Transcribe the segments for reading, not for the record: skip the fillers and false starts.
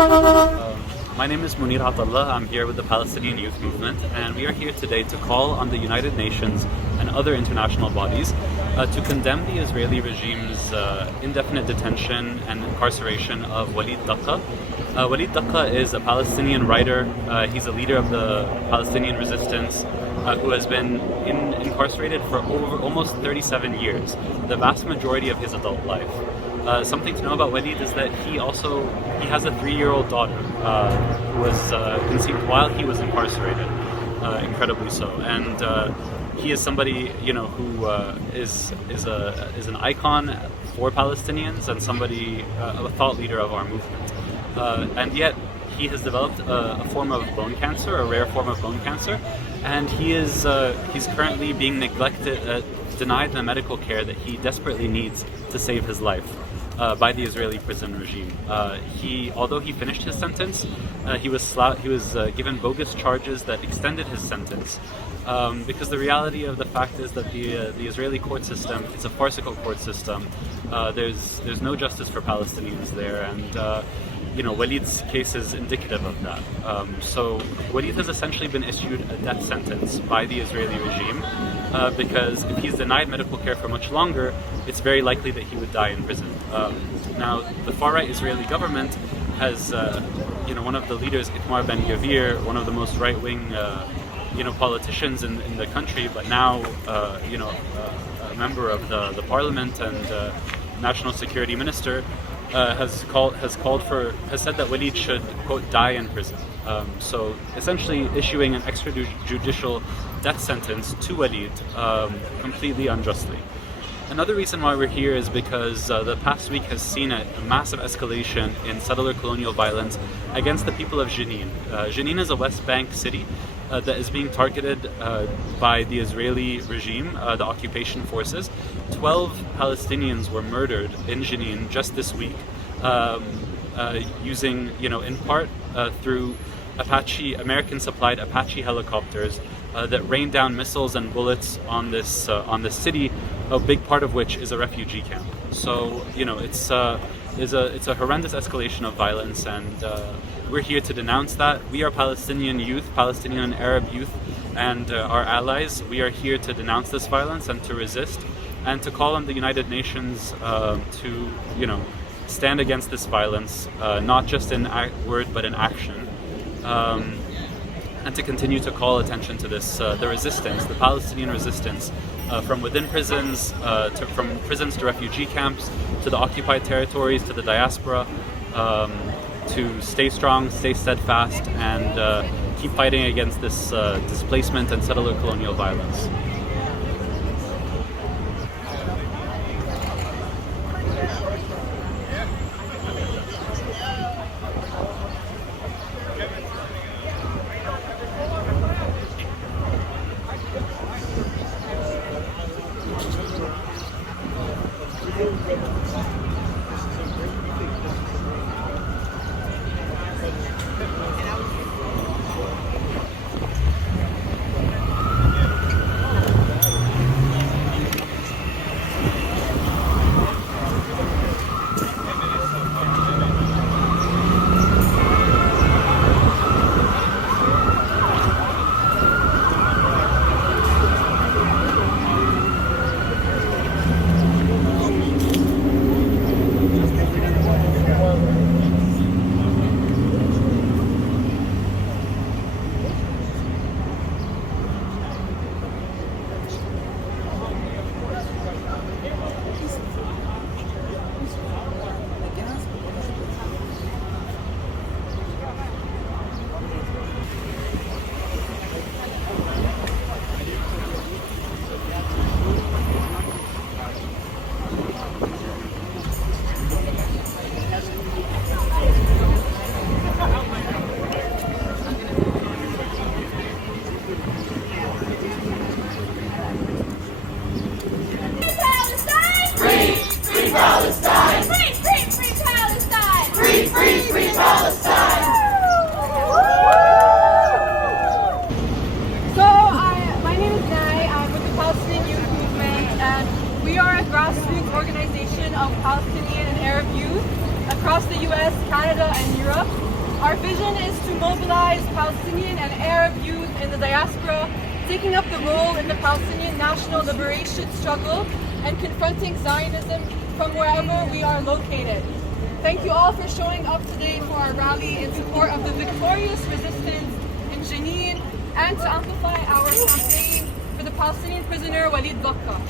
My name is Munir Atallah. I'm here with the Palestinian Youth Movement, and we are here today to call on the United Nations and other international bodies to condemn the Israeli regime's indefinite detention and incarceration of Walid Daqqa. Walid Daqqa is a Palestinian writer. He's a leader of the Palestinian resistance who has been incarcerated for almost 37 years, the vast majority of his adult life. Something to know about Walid is that he has a 3-year-old daughter who was conceived while he was incarcerated, incredibly so. And he is somebody who is an icon for Palestinians and somebody a thought leader of our movement. And yet he has developed a form of bone cancer, a rare form of bone cancer, and he's currently being denied the medical care that he desperately needs to save his life by the Israeli prison regime. Although he finished his sentence, he was given bogus charges that extended his sentence. Because the reality of the fact is that the Israeli court system is a farcical court system. There's no justice for Palestinians there, and Walid's case is indicative of that. So Walid has essentially been issued a death sentence by the Israeli regime because if he's denied medical care for much longer, it's very likely that he would die in prison. Now, the far-right Israeli government has, one of the leaders, Itamar Ben-Gvir, one of the most right-wing politicians in the country, but now a member of the parliament and national security minister, has said that Walid should, quote, die in prison. So essentially issuing an extrajudicial death sentence to Walid completely unjustly. Another reason why we're here is because the past week has seen a massive escalation in settler colonial violence against the people of Jenin. Jenin is a West Bank city that is being targeted by the Israeli regime, the occupation forces. 12 Palestinians were murdered in Jenin just this week, using, in part through American-supplied Apache helicopters that rained down missiles and bullets on this city, a big part of which is a refugee camp. So, it's a horrendous escalation of violence, and we're here to denounce that. We are Palestinian youth, Palestinian and Arab youth, and our allies. We are here to denounce this violence and to resist, and to call on the United Nations to, stand against this violence, not just in word but in action, and to continue to call attention to this, the resistance, the Palestinian resistance, from within prisons, from prisons to refugee camps, to the occupied territories, to the diaspora, to stay strong, stay steadfast, and keep fighting against this displacement and settler colonial violence. organization of Palestinian and Arab youth across the US, Canada, and Europe. Our vision is to mobilize Palestinian and Arab youth in the diaspora, taking up the role in the Palestinian national liberation struggle and confronting Zionism from wherever we are located. Thank you all for showing up today for our rally in support of the victorious resistance in Jenin and to amplify our campaign for the Palestinian prisoner Walid Daqqa.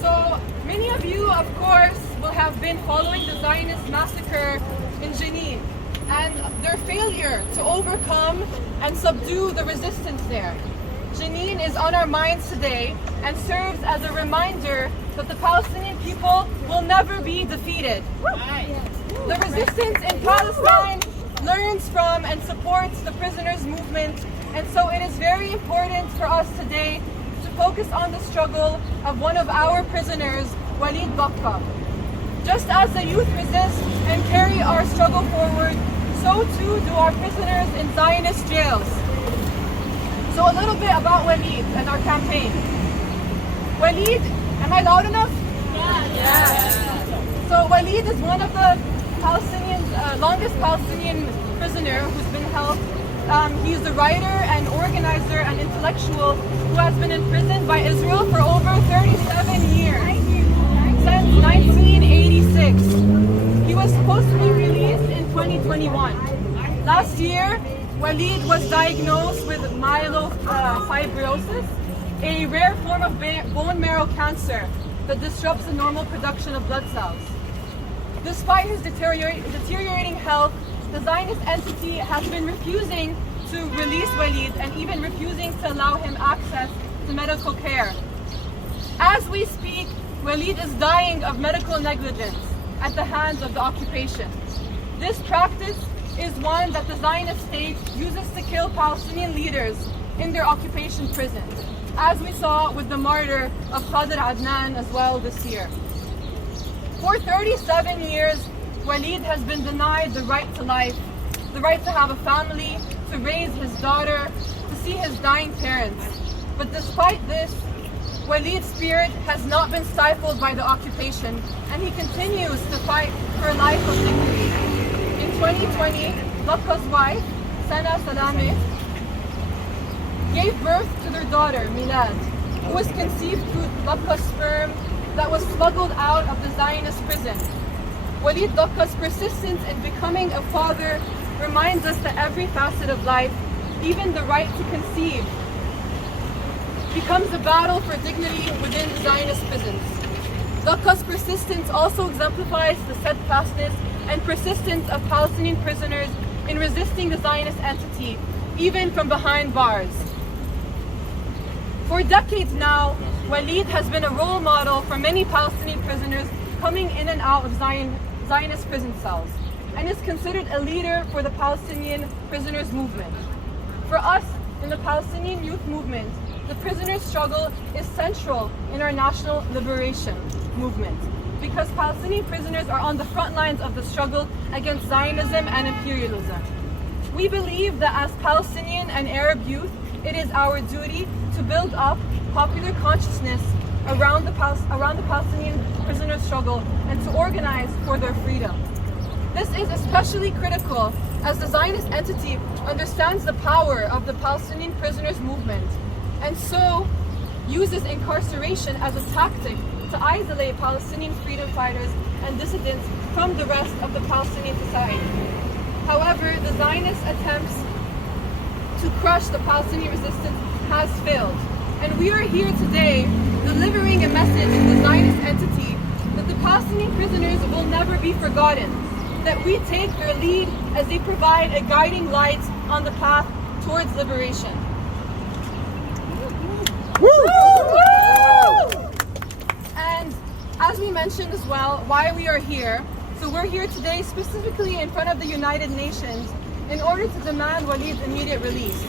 So many of you, of course, will have been following the Zionist massacre in Jenin and their failure to overcome and subdue the resistance there. Jenin is on our minds today and serves as a reminder that the Palestinian people will never be defeated. The resistance in Palestine learns from and supports the prisoners' movement, and so it is very important for us today to focus on the struggle of one of our prisoners, Walid Daqqa. Just as the youth resist and carry our struggle forward, so too do our prisoners in Zionist jails. So a little bit about Walid and our campaign. Walid, am I loud enough? Yeah. So Walid is one of the longest Palestinian prisoner who's been held. He's a writer and organizer and intellectual who has been imprisoned by Israel for over 37 years, since 1986. He was supposed to be released in 2021. Last year, Walid was diagnosed with myelofibrosis, a rare form of bone marrow cancer that disrupts the normal production of blood cells. Despite his deteriorating health, the Zionist entity has been refusing to release Walid and even refusing to allow him access to medical care. As we speak, Walid is dying of medical negligence at the hands of the occupation. This practice is one that the Zionist state uses to kill Palestinian leaders in their occupation prisons, as we saw with the martyr of Khadir Adnan as well this year. For 37 years, Walid has been denied the right to life, the right to have a family, to raise his daughter, to see his dying parents. But despite this, Walid's spirit has not been stifled by the occupation, and he continues to fight for a life of dignity. In 2020, Daqqa's wife, Sana Salameh, gave birth to their daughter, Milad, who was conceived through Daqqa's sperm that was smuggled out of the Zionist prison. Walid Daqqa's persistence in becoming a father reminds us that every facet of life, even the right to conceive, becomes a battle for dignity within Zionist prisons. Daqqa's persistence also exemplifies the steadfastness and persistence of Palestinian prisoners in resisting the Zionist entity, even from behind bars. For decades now, Walid has been a role model for many Palestinian prisoners coming in and out of Zionist prison cells, and is considered a leader for the Palestinian prisoners movement. For us in the Palestinian youth movement, the prisoners' struggle is central in our national liberation movement, because Palestinian prisoners are on the front lines of the struggle against Zionism and imperialism. We believe that as Palestinian and Arab youth, it is our duty to build up popular consciousness around the Palestinian prisoner struggle and to organize for their freedom. This is especially critical as the Zionist entity understands the power of the Palestinian prisoners movement and so uses incarceration as a tactic to isolate Palestinian freedom fighters and dissidents from the rest of the Palestinian society. However, the Zionist attempts to crush the Palestinian resistance has failed. And we are here today delivering a message to the Zionist entity that the Palestinian prisoners will never be forgotten, that we take their lead as they provide a guiding light on the path towards liberation. And as we mentioned as well, why we are here. So we're here today specifically in front of the United Nations in order to demand Walid's immediate release.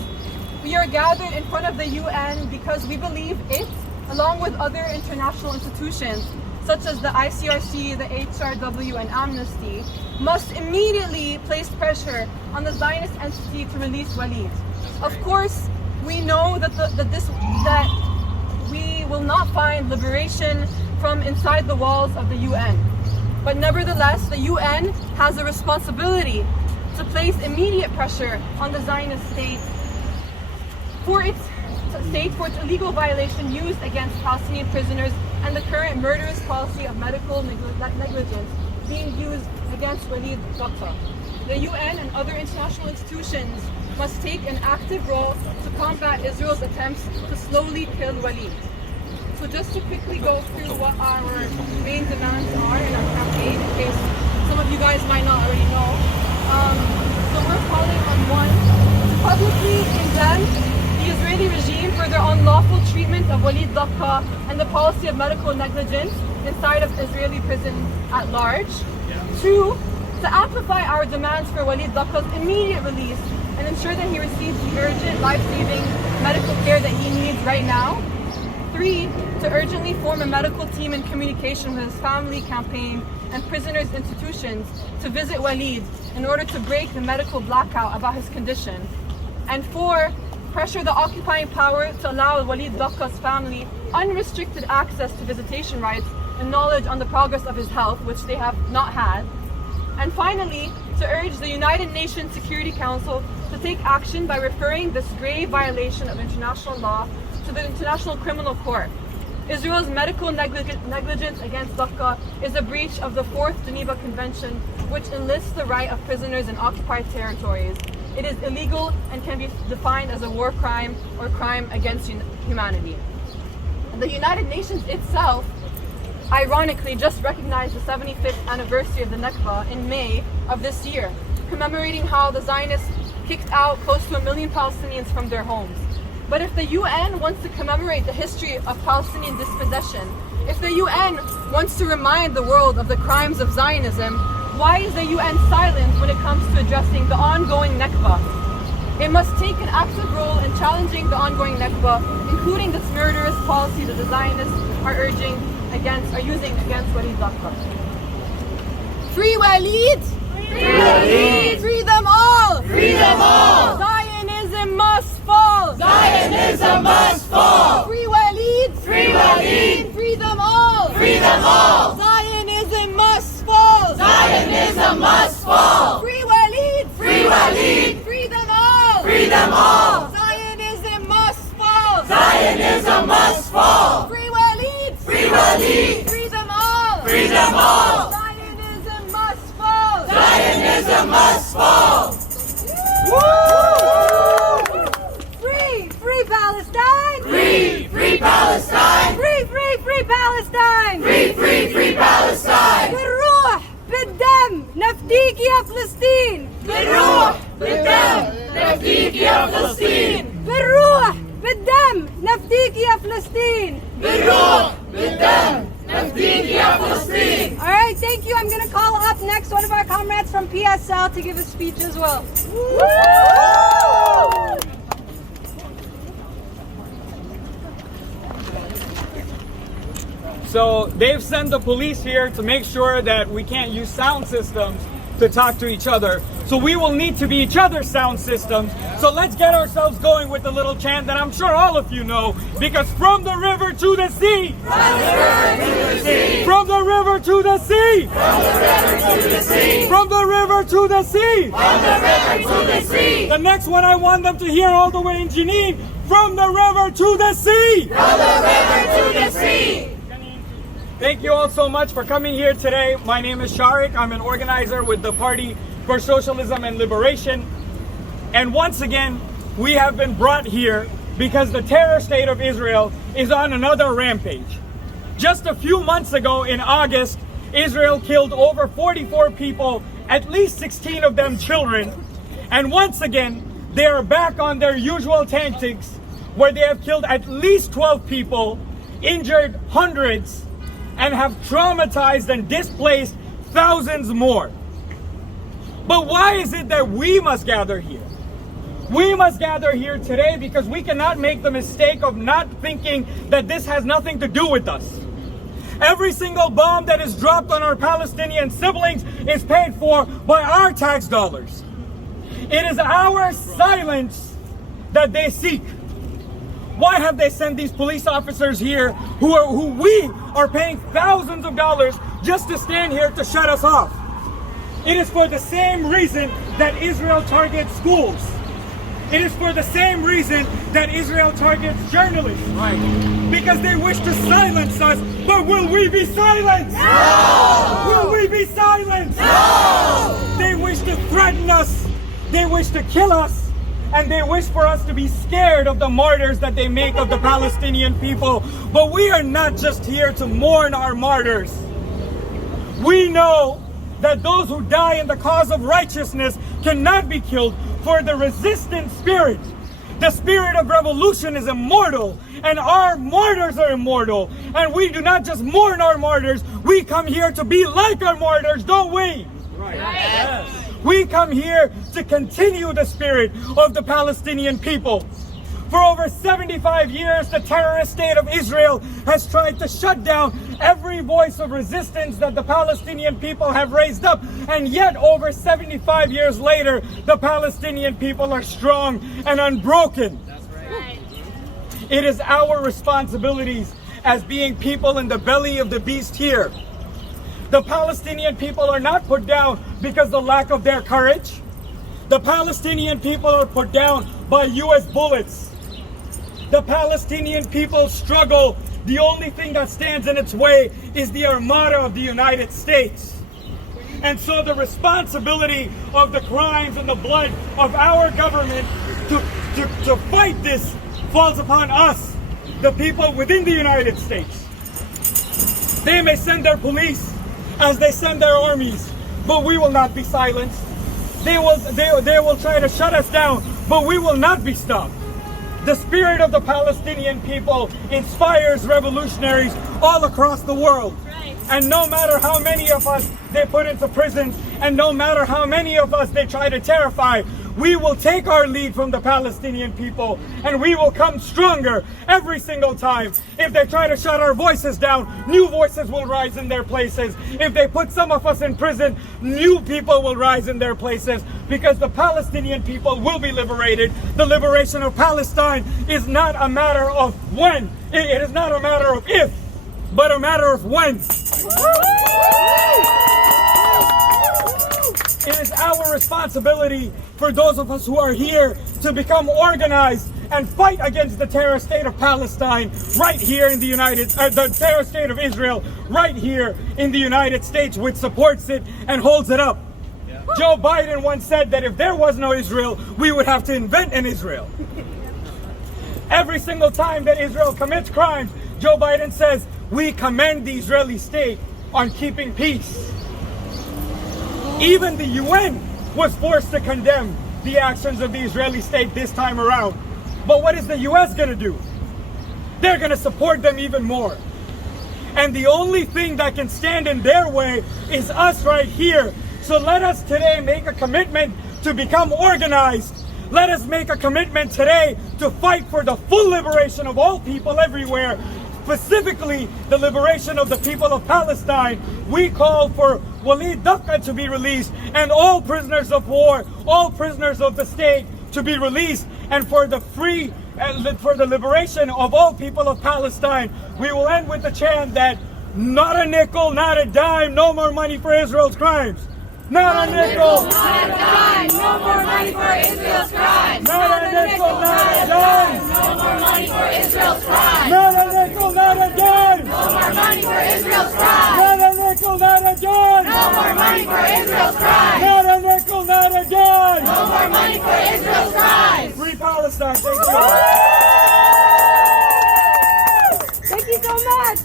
We are gathered in front of the UN because we believe it, along with other international institutions such as the ICRC, the HRW, and Amnesty, must immediately place pressure on the Zionist entity to release Walid. Of course, we know that we will not find liberation from inside the walls of the UN. But nevertheless, the UN has a responsibility to place immediate pressure on the Zionist state for its illegal violation used against Palestinian prisoners and the current murderous policy of medical negligence being used against Walid Daqqa. The UN and other international institutions must take an active role to combat Israel's attempts to slowly kill Walid. So just to quickly go through what our main demands are in our campaign, in case some of you guys might not already know. So we're calling on one, to publicly condemn the Israeli regime for their unlawful treatment of Walid Daqqa and the policy of medical negligence inside of Israeli prisons at large. Two, to amplify our demands for Walid Daqqa's immediate release and ensure that he receives the urgent, life-saving medical care that he needs right now. Three, to urgently form a medical team in communication with his family, campaign, and prisoners' institutions to visit Walid in order to break the medical blackout about his condition. And four, pressure the occupying power to allow Walid Daqqa's family unrestricted access to visitation rights and knowledge on the progress of his health, which they have not had. And finally, to urge the United Nations Security Council to take action by referring this grave violation of international law to the International Criminal Court. Israel's medical negligence against Daqqa is a breach of the 4th Geneva Convention, which enlists the right of prisoners in occupied territories. It is illegal and can be defined as a war crime or crime against humanity. The United Nations itself, ironically, just recognized the 75th anniversary of the Nakba in May of this year, commemorating how the Zionists kicked out close to 1 million Palestinians from their homes. But if the UN wants to commemorate the history of Palestinian dispossession, if the UN wants to remind the world of the crimes of Zionism, why is the UN silent when it comes to addressing the ongoing Nakba? It must take an active role in challenging the ongoing Nakba, including this murderous policy that the Zionists are using against Walid Daqqa. Free Walid! Free Walid! Free them all! Free them all! Zionism must fall! Zionism must fall! Free Walid! Free Walid! Free them all! Free them all! Zionism must fall! Zionism must fall! Free Walid! Free Walid! Free them all! Free them all! Zionism must fall! Zionism must fall! Free Walid! Free Walid! Free them all! Free them all! Zionism must fall! Zionism must fall! Free Palestine! Free Palestine! Free Palestine! Free Palestine! بالروح بالدم نفديك يا فلسطين! بالروح بالدم نفديك يا فلسطين! بالروح بالدم نفديك يا فلسطين! بالروح بالدم نفديك يا فلسطين! All right, thank you. I'm going to call up next one of our comrades from PSL to give a speech as well. So they've sent the police here to make sure that we can't use sound systems to talk to each other. So we will need to be each other's sound systems. So let's get ourselves going with the little chant that I'm sure all of you know. Because from the river to the sea. From the river to the sea. From the river to the sea. From the river to the sea! The next one I want them to hear all the way in Jenin. From the river to the sea. From the river to the sea! Thank you all so much for coming here today. My name is Sharik. I'm an organizer with the Party for Socialism and Liberation. And once again, we have been brought here because the terror state of Israel is on another rampage. Just a few months ago in August, Israel killed over 44 people, at least 16 of them children. And once again, they are back on their usual tactics where they have killed at least 12 people, injured hundreds, and have traumatized and displaced thousands more. But why is it that we must gather here? We must gather here today because we cannot make the mistake of not thinking that this has nothing to do with us. Every single bomb that is dropped on our Palestinian siblings is paid for by our tax dollars. It is our silence that they seek. Why have they sent these police officers here who we are paying thousands of dollars just to stand here to shut us off? It is for the same reason that Israel targets schools. It is for the same reason that Israel targets journalists. Right. Because they wish to silence us, but will we be silenced? No! Will we be silenced? No! They wish to threaten us. They wish to kill us. And they wish for us to be scared of the martyrs that they make of the Palestinian people. But we are not just here to mourn our martyrs. We know that those who die in the cause of righteousness cannot be killed, for the resistant spirit, the spirit of revolution, is immortal, and our martyrs are immortal. And we do not just mourn our martyrs, we come here to be like our martyrs, don't we? Right. Yes. We come here to continue the spirit of the Palestinian people. For over 75 years, the terrorist state of Israel has tried to shut down every voice of resistance that the Palestinian people have raised up. And yet, over 75 years later, the Palestinian people are strong and unbroken. That's right. It is our responsibilities as being people in the belly of the beast here. The Palestinian people are not put down because of the lack of their courage. The Palestinian people are put down by US bullets. The Palestinian people struggle. The only thing that stands in its way is the armada of the United States. And so the responsibility of the crimes and the blood of our government to fight this falls upon us, the people within the United States. They may send their police as they send their armies, but we will not be silenced. They will try to shut us down, but we will not be stopped. The spirit of the Palestinian people inspires revolutionaries all across the world. Right. And no matter how many of us they put into prisons, and no matter how many of us they try to terrify, we will take our lead from the Palestinian people, and we will come stronger every single time. If they try to shut our voices down, new voices will rise in their places. If they put some of us in prison, new people will rise in their places, because the Palestinian people will be liberated. The liberation of Palestine is not a matter of when. It is not a matter of if, but a matter of when. It is our responsibility for those of us who are here to become organized and fight against the terrorist state of Palestine right here in the the terrorist state of Israel right here in the United States, which supports it and holds it up. Yeah. Joe Biden once said that if there was no Israel, we would have to invent an Israel. Every single time that Israel commits crimes, Joe Biden says, we commend the Israeli state on keeping peace. Even the UN was forced to condemn the actions of the Israeli state this time around. But what is the US going to do? They're going to support them even more. And the only thing that can stand in their way is us right here. So let us today make a commitment to become organized. Let us make a commitment today to fight for the full liberation of all people everywhere, specifically the liberation of the people of Palestine. We call for Walid Daqqa to be released, and all prisoners of war, all prisoners of the state to be released, and for the liberation of all people of Palestine. We will end with the chant that not a nickel, not a dime, no more money for Israel's crimes. Not a nickel, not a dime, no more money for Israel's crimes. Not a nickel, not a dime, no more money for Israel's crimes. Not a nickel, not a dime, no more money for Israel's crimes. Not a nickel, not a dime, no more money for Israel's crimes. Not a nickel, not a dime, no more money for Israel's crimes. Free Palestine, thank you. Thank you so much.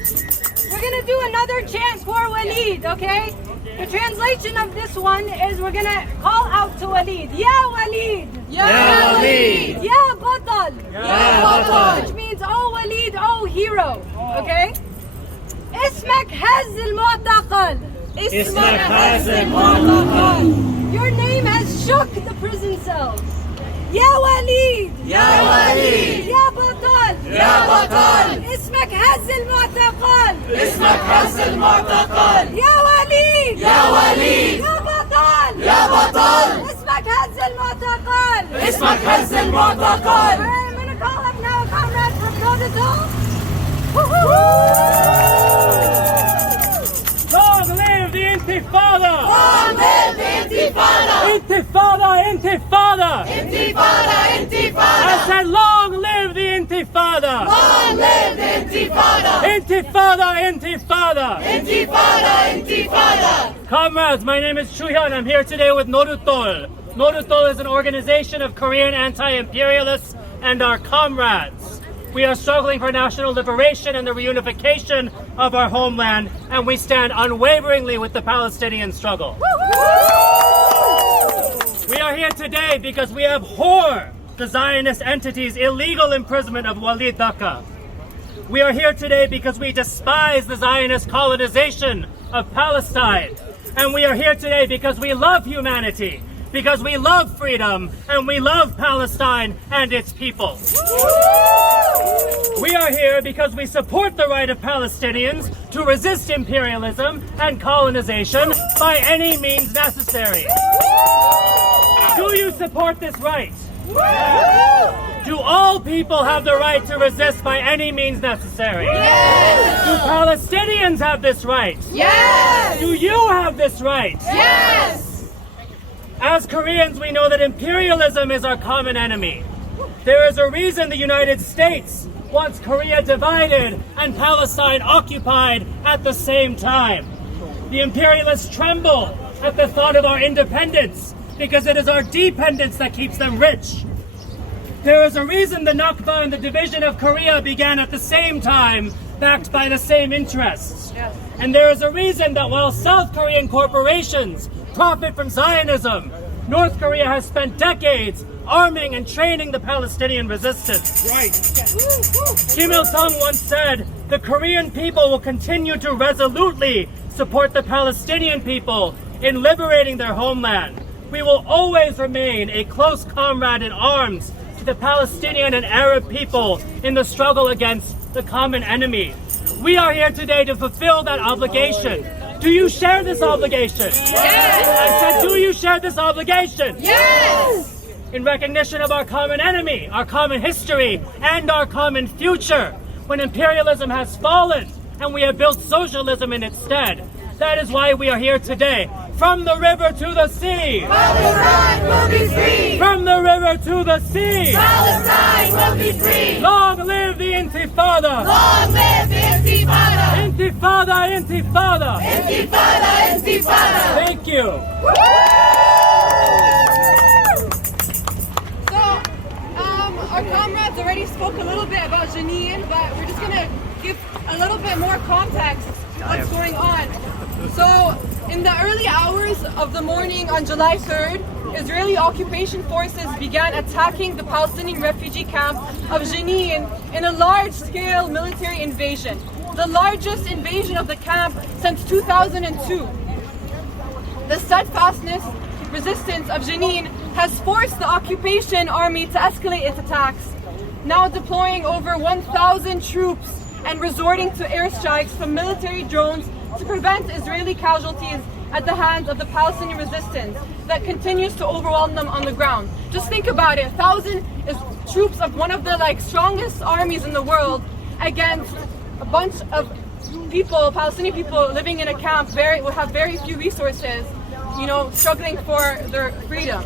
We're going to do another chant for Walid, okay? The translation of this one is we're going to call out to Walid. Ya Walid! Ya Walid! Ya Batal! Ya Batal! Which means, oh Walid, oh hero. Okay? اسمك هز المعتقل. اسمك هز المعتقل. Your name has shook the prison cells. Ya Walid! Ya Walid! Ya Batal! Ya Batal! اسمك هز المعتقل. اسمك هز المعتقل. يا وليد يا وليد يا بطل يا بطل اسمك هز المعتقل. اسمك هز المعتقل. I'm going to call up now a comrade from Protocol. Long live the Intifada! Long live the Intifada! Intifada! Intifada! I said, long live the Intifada! Long live the Intifada! Intifada! Intifada! Intifada! Intifada! Comrades, my name is Chuhyun. I'm here today with Norutol. Norutol is an organization of Korean anti-imperialists and our comrades. We are struggling for national liberation and the reunification of our homeland, and we stand unwaveringly with the Palestinian struggle. We are here today because we abhor the Zionist entity's illegal imprisonment of Walid Daqqa. We are here today because we despise the Zionist colonization of Palestine. And we are here today because we love humanity, because we love freedom, and we love Palestine and its people. We are here because we support the right of Palestinians to resist imperialism and colonization by any means necessary. Do you support this right? Do all people have the right to resist by any means necessary? Yes! Do Palestinians have this right? Yes! Do you have this right? Yes! As Koreans, we know that imperialism is our common enemy. There is a reason the United States wants Korea divided and Palestine occupied at the same time. The imperialists tremble at the thought of our independence because it is our dependence that keeps them rich. There is a reason the Nakba and the division of Korea began at the same time, backed by the same interests. Yes. And there is a reason that while South Korean corporations profit from Zionism, North Korea has spent decades arming and training the Palestinian resistance. Right. Kim Il-sung once said, the Korean people will continue to resolutely support the Palestinian people in liberating their homeland. We will always remain a close comrade in arms to the Palestinian and Arab people in the struggle against the common enemy. We are here today to fulfill that obligation. Do you share this obligation? Yes! I said, do you share this obligation? Yes! In recognition of our common enemy, our common history, and our common future, when imperialism has fallen and we have built socialism in its stead. That is why we are here today. From the river to the sea! Palestine will be free! From the river to the sea! Palestine will be free! Long live the Intifada! Long live the Intifada! Intifada! Intifada! Intifada! Intifada! Thank you! Our comrades already spoke a little bit about Jenin, but we're just going to give a little bit more context to what's going on. So, in the early hours of the morning on July 3rd, Israeli occupation forces began attacking the Palestinian refugee camp of Jenin in a large-scale military invasion, the largest invasion of the camp since 2002. The steadfastness resistance of Jenin has forced the occupation army to escalate its attacks, now deploying over 1,000 troops and resorting to airstrikes from military drones to prevent Israeli casualties at the hands of the Palestinian resistance that continues to overwhelm them on the ground. Just think about it, 1,000 is troops of one of the strongest armies in the world against a bunch of people, Palestinian people living in a camp, will have very few resources, struggling for their freedom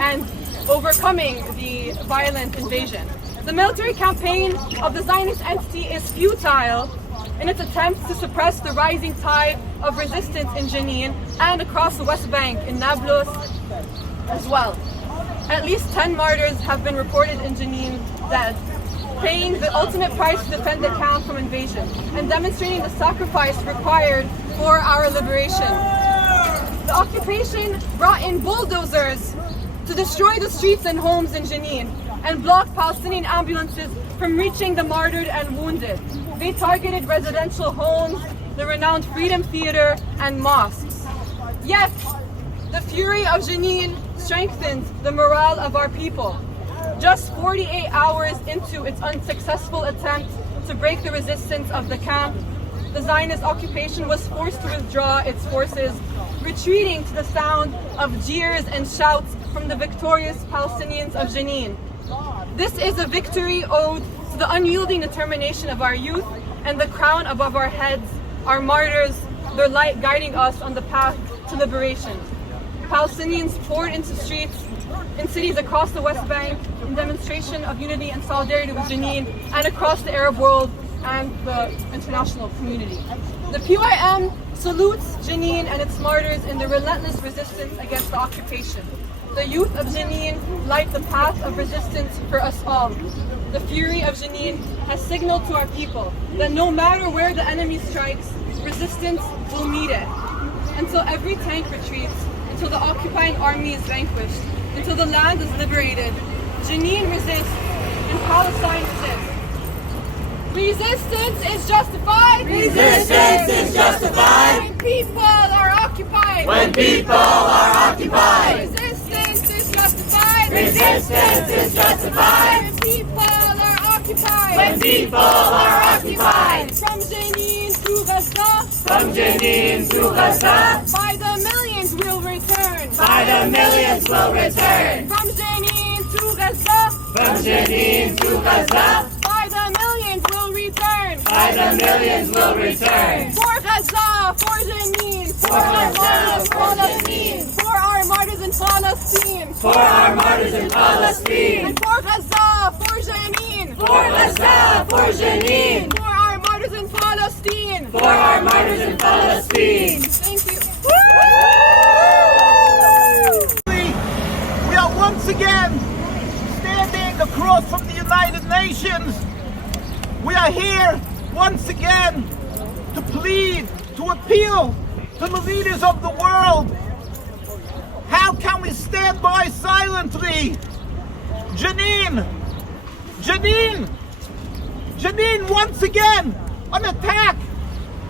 and overcoming the violent invasion. The military campaign of the Zionist entity is futile in its attempts to suppress the rising tide of resistance in Jenin and across the West Bank in Nablus as well. At least 10 martyrs have been reported in Jenin dead, paying the ultimate price to defend the camp from invasion and demonstrating the sacrifice required for our liberation. The occupation brought in bulldozers to destroy the streets and homes in Jenin and block Palestinian ambulances from reaching the martyred and wounded. They targeted residential homes, the renowned Freedom Theater, and mosques. Yet, the fury of Jenin strengthens the morale of our people. Just 48 hours into its unsuccessful attempt to break the resistance of the camp, the Zionist occupation was forced to withdraw its forces, retreating to the sound of jeers and shouts from the victorious Palestinians of Jenin. This is a victory owed to the unyielding determination of our youth and the crown above our heads, our martyrs, their light guiding us on the path to liberation. Palestinians poured into streets in cities across the West Bank in demonstration of unity and solidarity with Jenin and across the Arab world and the international community. The PYM salutes Jenin and its martyrs in the relentless resistance against the occupation. The youth of Jenin light the path of resistance for us all. The fury of Jenin has signaled to our people that no matter where the enemy strikes, resistance will meet it. Until every tank retreats, until the occupying army is vanquished, until the land is liberated, Jenin resists and Palestine sits. Resistance is justified. Resistance is justified. When people are occupied. When people are occupied. Resistance is justified. Resistance is justified. When people are occupied. When people are occupied. From Jenin to Gaza. From Jenin to Gaza. By the millions we'll return. By the millions will return. From Jenin to Gaza. From Jenin to Gaza. By the millions we'll return. By the millions will return. For Gaza, for Jenin, For Gaza, for Jenin. for our martyrs in Palestine. For our martyrs in Palestine. And for Gaza, for Jenin. For Gaza, for Jenin. For our martyrs in Palestine. For our martyrs in Palestine. Thank you. We are once again standing across from the United Nations. We are here once again to plead, to appeal to the leaders of the world. How can we stand by silently? Jenin, once again, an attack.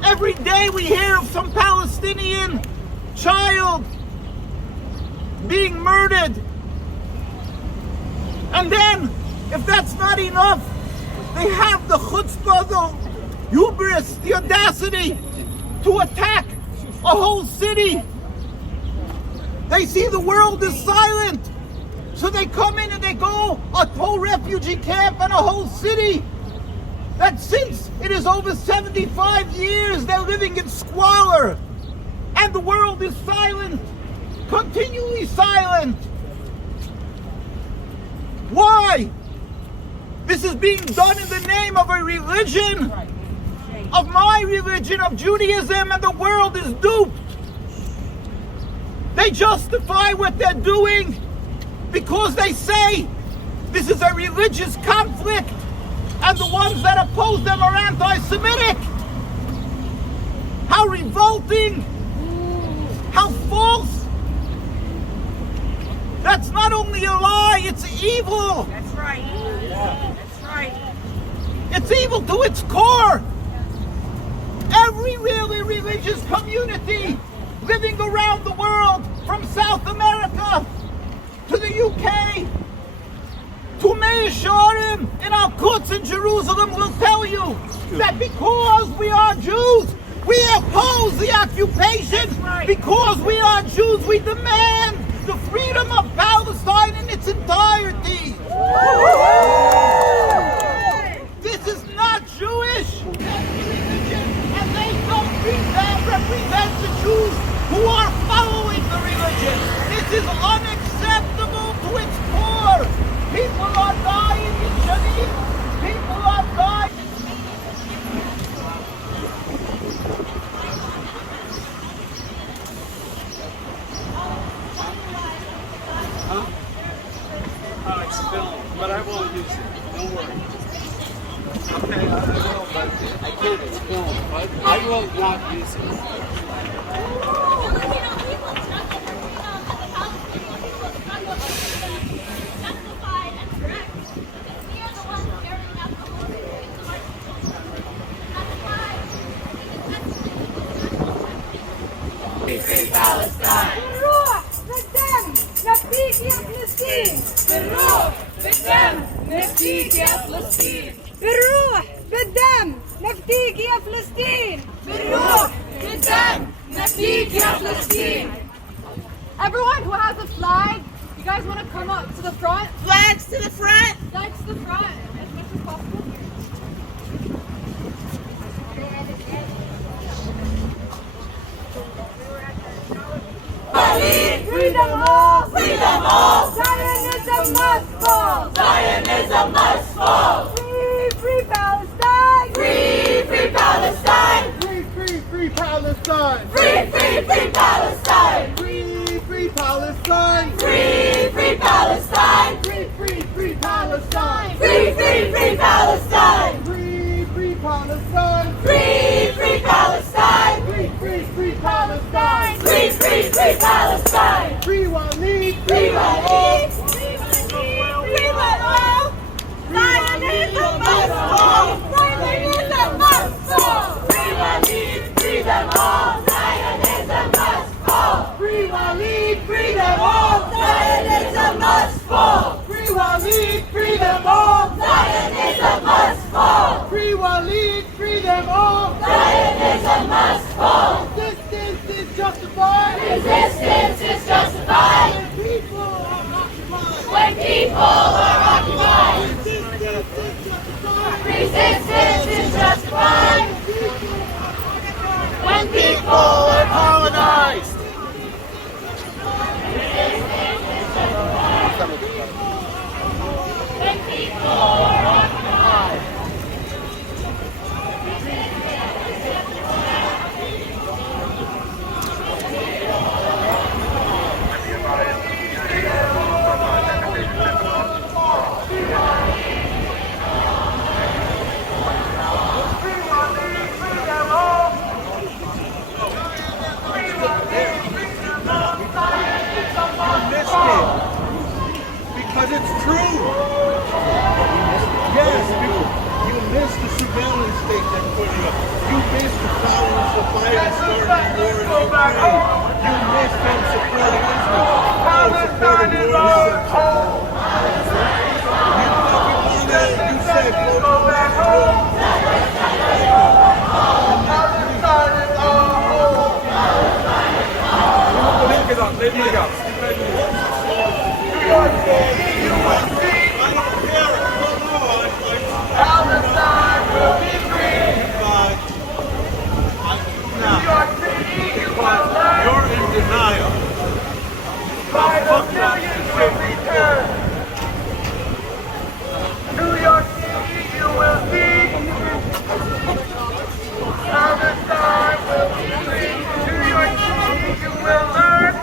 Every day we hear of some Palestinian child being murdered. And then, if that's not enough, they have the chutzpah, the hubris, the audacity to attack a whole city. They see the world is silent, so they come in and they go a whole refugee camp and a whole city that since it is over 75 years they're living in squalor, and the world is silent, continually silent. Why? This is being done in the name of a religion, of my religion, of Judaism, and the world is duped. They justify what they're doing because they say this is a religious conflict and the ones that oppose them are anti-Semitic. How revolting, how false. That's not only a lie, it's evil. That's right. That's right. It's evil to its core. Every really religious community living around the world, from South America to the UK to Meir Sharim in Al-Quds in Jerusalem, will tell you that because we are Jews, we oppose the occupation. Because we are Jews, we demand the freedom of Palestine in its entirety. This is not Jewish. And they don't represent the Jews who are following the religion. This is unacceptable to its core. People are dying in Jenin. People are dying. It's film, but I won't use it. Don't worry. Okay, I will, but I can't. It's film, but I will not use it. Free Palestine. بالروح بالدم نفديك يا فلسطين. بالروح بالدم نفديك يا فلسطين. بالروح بالدم نفديك يا فلسطين. بالروح بالدم نفديك يا فلسطين. Everyone who has a flag, you guys want to come up to the front? Flags to the front. Flags to the front as much as possible. Walid, freedom all, freedom all. must fall. Zionism must fall. Free, free Palestine. Free, free Palestine. Free, free, free Palestine. Free, free, free Palestine. Free, free Palestine. Free, free Palestine. Free, free, free Palestine. Free, free, free Palestine. Free, free Palestine. Free, free Palestine. Free, free, free Palestine. Free, free, free Palestine. Free Walid. Free Walid. Free Walid. Zionism must fall. Zionism must fall. Free Walid. Free them all. Zionism must fall. Free Walid. Free them all. Zionism must fall. Free Walid. Free them all. Zionism must fall. Free Walid. Free them all. Zionism must fall. Resistance is justified. Resistance is justified. When people are occupied. When people are occupied. Resistance is justified. When people are colonized. When people are occupied. Because it's true. Yes, you missed the surveillance state they're putting up. You missed the followers of Biden starting the war in Ukraine. You missed them supporting Israel. Supporting war. You said go back home. Palestine will be free. You're in denial. 5 million will return. New York City, you will see. Palestine will be free. New York City, you will learn.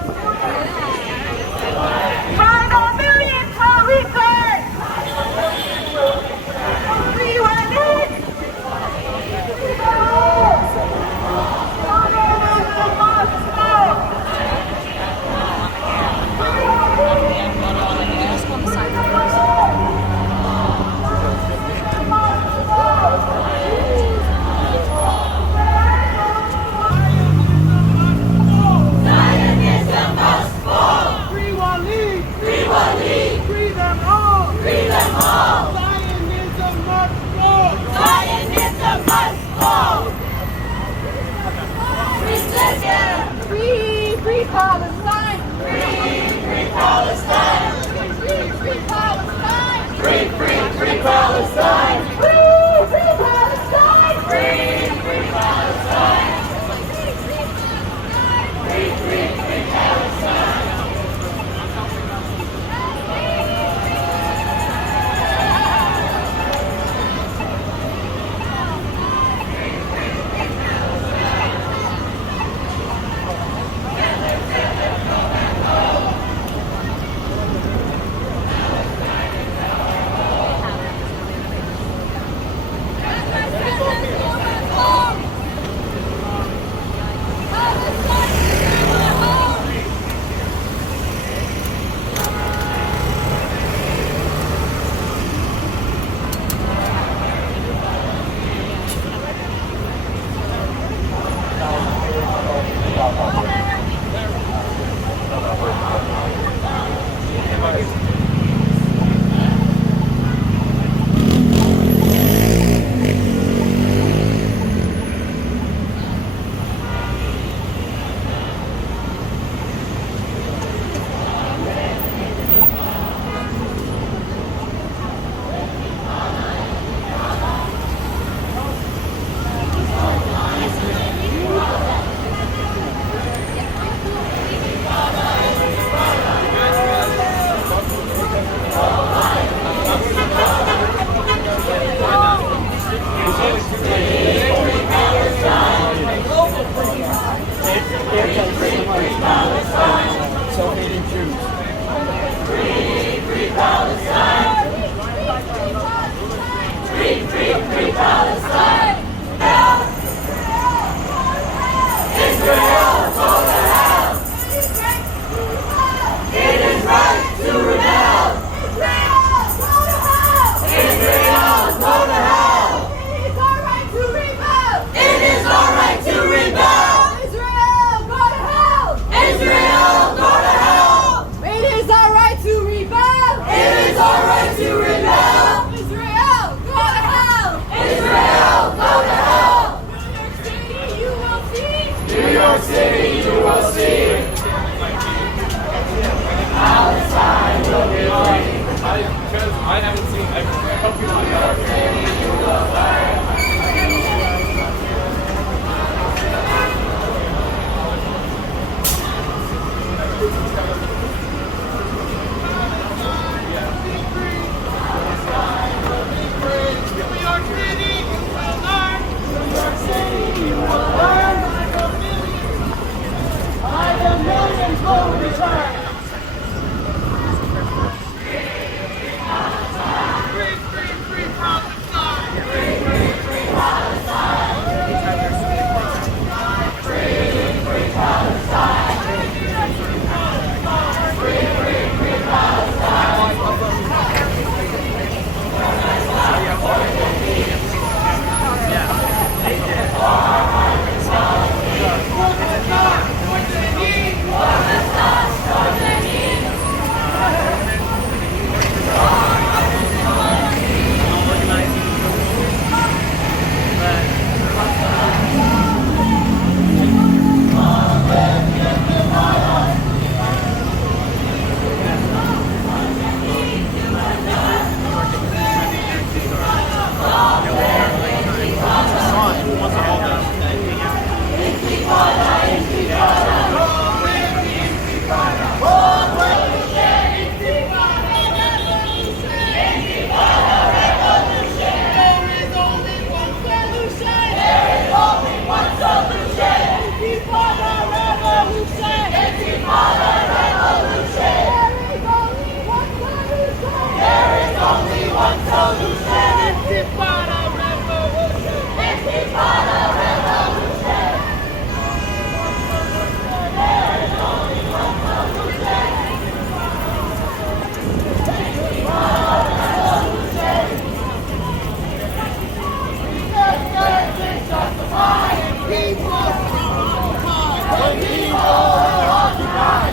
5 million will return. Free Walid. Zionism must fall. Zionism must fall. Free Walid. Free Walid. Free them all. Free them all. Zionism must fall. Zionism must fall. Resistance. Free, free Palestine. Free, free Palestine. Free, free Palestine. Free, free, free Palestine. Free, free Palestine. Free, free Palestine. Free, free, free Palestine. New York City, you will see. Palestine will be free. Because I haven't seen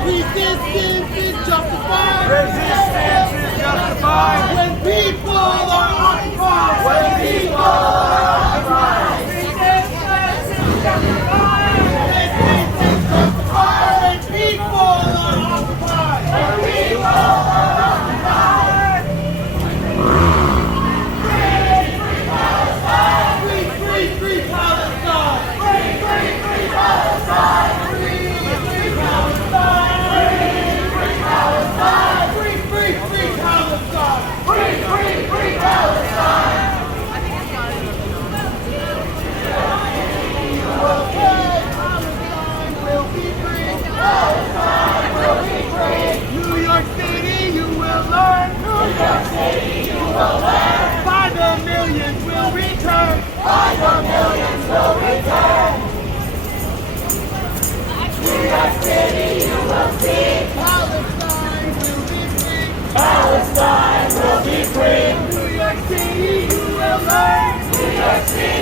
Resistance is justified. Resistance is justified. When people are occupied. When people are occupied. Resistance is justified. Resistance is justified. When people are occupied. When people are occupied. Free, free, free Palestine. Free, free, free Palestine. Free, free Palestine. Free, free, free Palestine! Free, free, free Palestine! Palestine will be free! Palestine will be free! New York City, you will learn! New York City, you will learn! By the millions will return! By the millions will return! New York City, you will see! Palestine will be free! Palestine will be free! New York City, you will learn! New York City!